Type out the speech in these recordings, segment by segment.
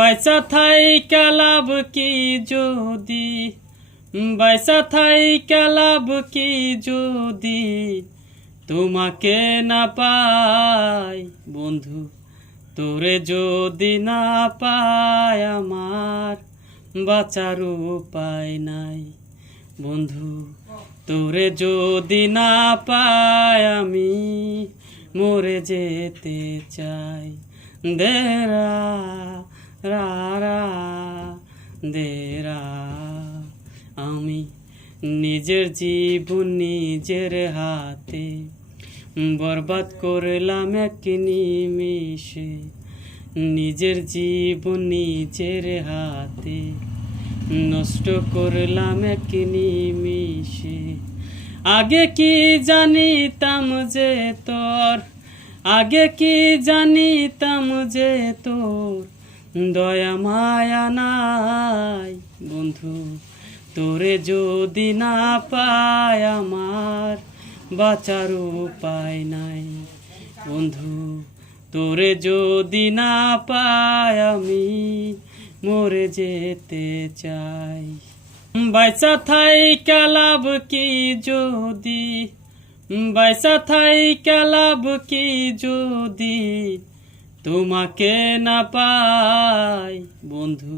বাইসা থাইকা লাভ কি যদি, বাইসা থাইকা লাভ কি যদি তোমাকে না পাই বন্ধু। তোরে যদি না পাই আমার বাঁচার উপায় নাই বন্ধু। তোরে যদি না পাই আমি মরে যেতে চাই। দেরা রা রা দেরা, আমি নিজের জীবন নিজের হাতে বরবাদ করলাম এক নিমিষে। নিজের জীবন নিজের হাতে নষ্ট করলাম এক নিমিষে। আগে কি জানিতাম যে তোর, আগে কি জানিতাম যে তোর দয়া মায়া নাই বন্ধু। তোরে যদি না পাই আমার বাঁচার উপায় নাই বন্ধু। তোরে যদি না পাই আমি মরে যেতে চাই। বাইসা থাইকা লাভ কি যদি, বাইসা থাইকা লাভ কি যদি তোমাকে না পাই বন্ধু।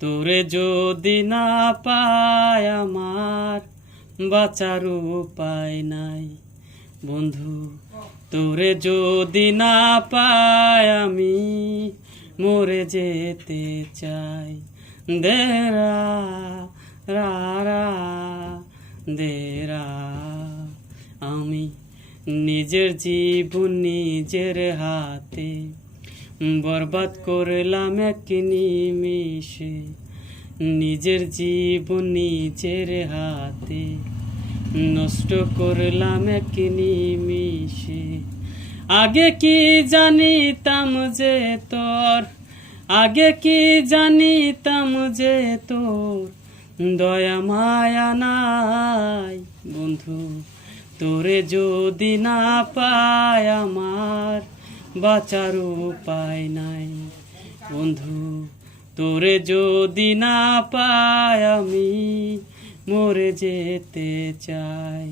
তোরে যদি না পাই আমার বাঁচার উপায় নাই বন্ধু। তোরে যদি না পাই আমি মরে যেতে চাই। দেরা রা রা দেরা, আমি নিজের জীবন নিজের হাতে বরবাদ করলাম এক নিমিষে। নিজের জীবন নিজের হাতে নষ্ট করলাম এক নিমিষে। আগে কি জানিতাম যে তোর, আগে কি জানিতাম যে তোর দয়া মায়া নাই বন্ধু। তোরে যদি না পাই আমার বাঁচার উপায় নাই বন্ধু। তোরে যদি না পাই আমি মরে যেতে চাই।